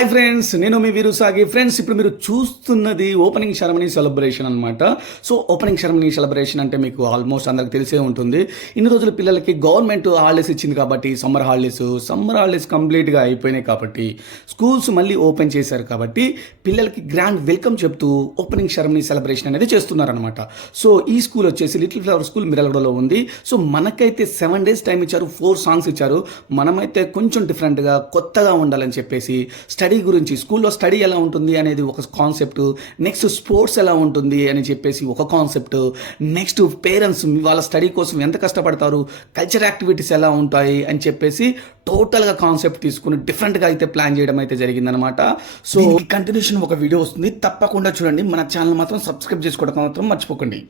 Hi friends, నేను మీ వీరు సాగి. ఫ్రెండ్స్, ఇప్పుడు మీరు చూస్తున్నది ఓపెనింగ్ సెరమనీ సెలబ్రేషన్ అనమాట. సో ఓపెనింగ్ సెరమనీ సెలబ్రేషన్ అంటే మీకు ఆల్మోస్ట్ అందరికి తెలిసే ఉంటుంది. ఇన్ని రోజులు పిల్లలకి గవర్నమెంట్ హాలిడేస్ ఇచ్చింది కాబట్టి సమ్మర్ హాలిడేస్ కంప్లీట్గా అయిపోయినాయి కాబట్టి స్కూల్స్ మళ్ళీ ఓపెన్ చేశారు కాబట్టి పిల్లలకి గ్రాండ్ వెల్కమ్ చెప్తూ ఓపెనింగ్ సెరమనీ సెలబ్రేషన్ అనేది చేస్తున్నారనమాట. సో ఈ స్కూల్ వచ్చేసి లిటిల్ ఫ్లవర్ స్కూల్ మిర్యాలగూడలో ఉంది. సో మనకైతే 7 days టైం ఇచ్చారు, 4 songs ఇచ్చారు. మనమైతే కొంచెం డిఫరెంట్గా కొత్తగా ఉండాలని చెప్పేసి స్టడీ గురించి, స్కూల్లో స్టడీ ఎలా ఉంటుంది అనేది ఒక కాన్సెప్ట్, నెక్స్ట్ స్పోర్ట్స్ ఎలా ఉంటుంది అని చెప్పేసి ఒక కాన్సెప్ట్, నెక్స్ట్ పేరెంట్స్ వాళ్ళ స్టడీ కోసం ఎంత కష్టపడతారు, కల్చర్ యాక్టివిటీస్ ఎలా ఉంటాయి అని చెప్పేసి టోటల్గా కాన్సెప్ట్ తీసుకుని డిఫరెంట్గా అయితే ప్లాన్ చేయడం అయితే జరిగిందనమాట. సో కంటిన్యూషన్ ఒక వీడియో వస్తుంది, తప్పకుండా చూడండి. మన ఛానల్ మాత్రం సబ్స్క్రైబ్ చేసుకోవడం మాత్రం మర్చిపోకండి.